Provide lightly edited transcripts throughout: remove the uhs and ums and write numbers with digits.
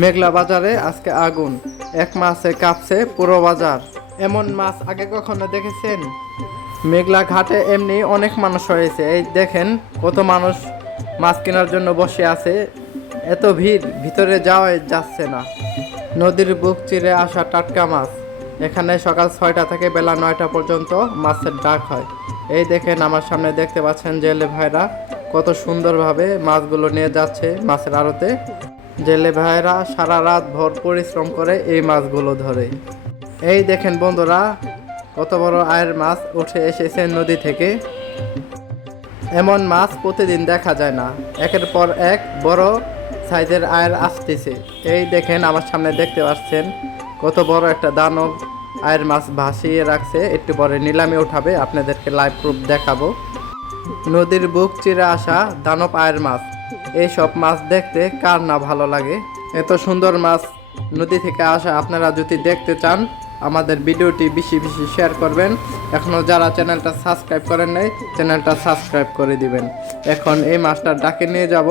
মেঘলা বাজারে আজকে আগুন, এক মাছে কাঁপছে পুরো বাজার। এমন মাছ আগে কখনো দেখেছেন? মেঘলা ঘাটে এমনি অনেক মানুষ হয়েছে, এই দেখেন কত মানুষ মাছ কেনার জন্য বসে আছে। এত ভিড়, ভিতরে যাওয়াই যাচ্ছে না। নদীর বুক চিরে আসা টাটকা মাছ। এখানে সকাল 6টা থেকে বেলা 9টা পর্যন্ত মাছের ডাক হয়। এই দেখেন আমার সামনে দেখতে পাচ্ছেন জেলে ভাইরা কত সুন্দরভাবে মাছগুলো নিয়ে যাচ্ছে মাছের আড়তে। জেলে ভাইরা সারা রাত ভর পরিশ্রম করে এই মাছগুলো ধরে। এই দেখেন বন্ধুরা, কত বড় আয়ের মাছ উঠে এসেছে নদী থেকে। এমন মাছ প্রতিদিন দেখা যায় না, একের পর এক বড় সাইজের আয়ের আসতেছে। এই দেখেন আমার সামনে দেখতে পাচ্ছেন কত বড় একটা দানব আয়ের মাছ ভাসিয়ে রাখছে, একটু পরে নিলামে উঠাবে, আপনাদেরকে লাইভ প্রুফ দেখাবো। নদীর বুক চিরে আসা দানব আয়ের মাছ, এইসব মাছ দেখতে কার না ভালো লাগে। এত সুন্দর মাছ নদী থেকে আসা আপনারা যদি দেখতে চান, আমাদের ভিডিওটি বেশি বেশি শেয়ার করবেন। এখনও যারা চ্যানেলটা সাবস্ক্রাইব করেন নাই, চ্যানেলটা সাবস্ক্রাইব করে দিবেন। এখন এই মাছটার ডাকে নিয়ে যাব,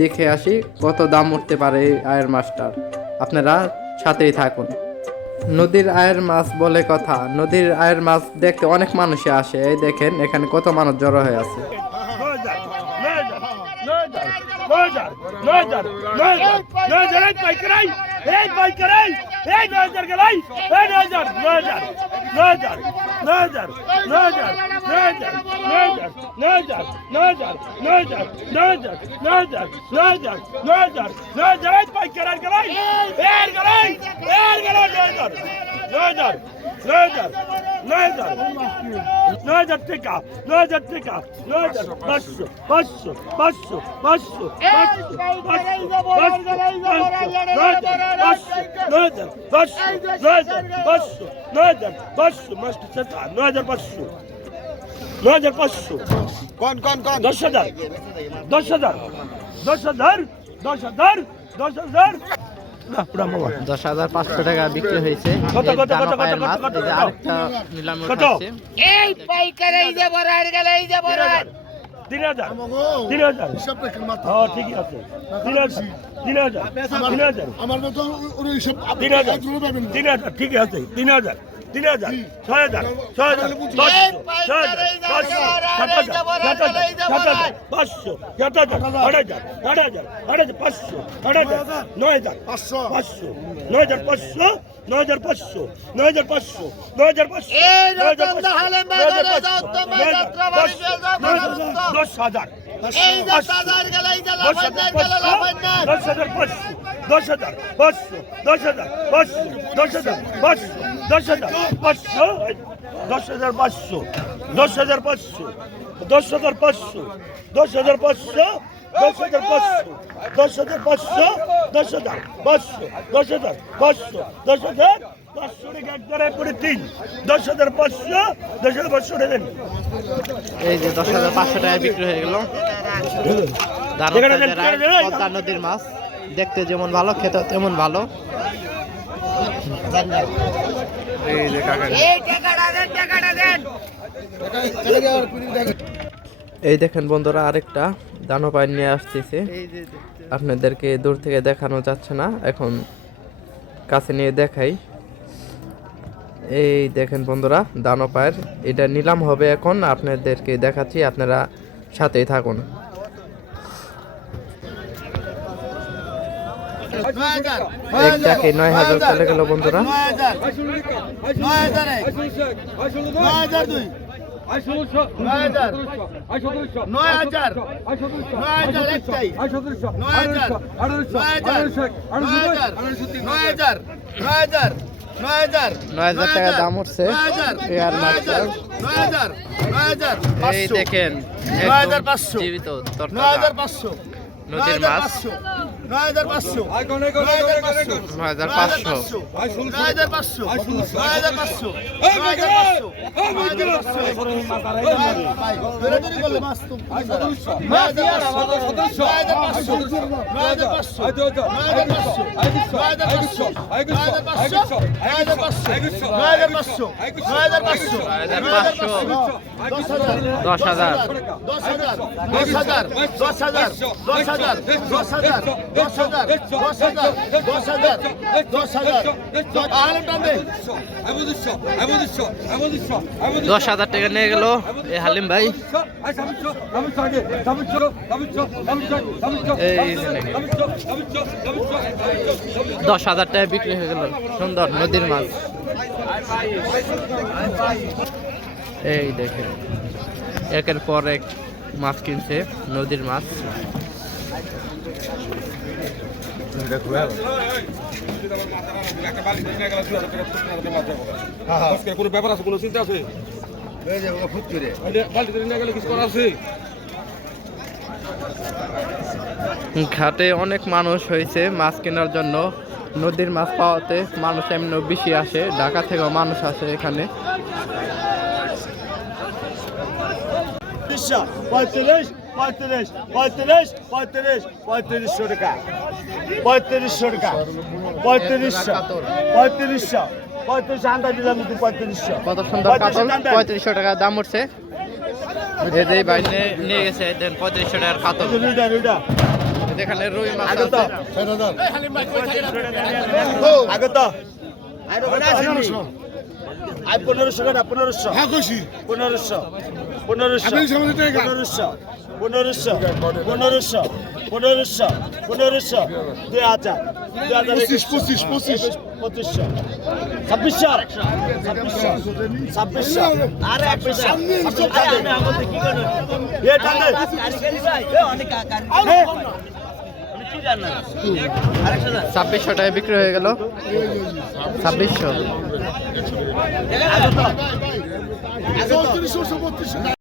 দেখে আসি কত দাম উঠতে পারে এই আয়ের মাছটার। আপনারা সাথেই থাকুন। নদীর আয়ের মাছ বলে কথা, নদীর আয়ের মাছ দেখতে অনেক মানুষই আসে। এই দেখেন এখানে কত মানুষ জড়ো হয়ে আছে। দশ হাজার 500 টাকা বিক্রি হয়েছে। ঠিক আছে 3000 3000 6000 6000 500 7000 8000 500 9000 500 9500 9500 9500 10,000 এই যে 10,500 টাকায় বিক্রি হয়ে গেল। পদ্মা নদীর মাছ দেখতে যেমন ভালো, খেতে তেমন ভালো। এই দেখেন বন্ধুরা, আরেকটা দানব আয় নিয়ে আসতেছে। আপনাদেরকে দূর থেকে দেখানো যাচ্ছে না, এখন কাছে নিয়ে দেখাই। এই দেখেন বন্ধুরা, দানব আয়ের এটা নিলাম হবে, এখন আপনাদেরকে দেখাচ্ছি, আপনারা সাথেই থাকুন। একটাকে 9,000 চলে গেল বন্ধুরা। টাকা দাম উঠছে। এই দেখেন জীবিত নদীর মাছ 9,500 9,500 দশ হাজার টাকা নিয়ে গেল এই হালিম ভাই। এই যে দেখেন, 10,000 টাকা বিক্রি হয়ে গেল সুন্দর নদীর মাছ। এই দেখেন একের পর এক মাছ কিনছে, নদীর মাছ। কোনো ব্যাপার আছে, কোনো চিন্তা আছে? ঘাটে অনেক মানুষ হয়েছে মাছ কেনার জন্য। নদীর মাছ পাওয়াতে মানুষ এমনি বেশি আসে, ঢাকা থেকেও মানুষ আসে এখানে। 3500 টাকা, 3500 টাকা, 3500, 3500 আন্দাজ দিলাম 3500। কত সুন্দর কাতল, 3500 টাকা দাম উঠছে। এই ভাই নিয়ে গেছে, দেন 3500 টাকার কাতল। এখানে রুই মাছ আছে। আগত 1500 টাকা, 1500, 1500, 1500, 1500, 1500, 1500, 1500, 2000, 2500, 2500, 2600, 2600, আরে 2600 টাকায় বিক্রি হয়ে গেল। 2600।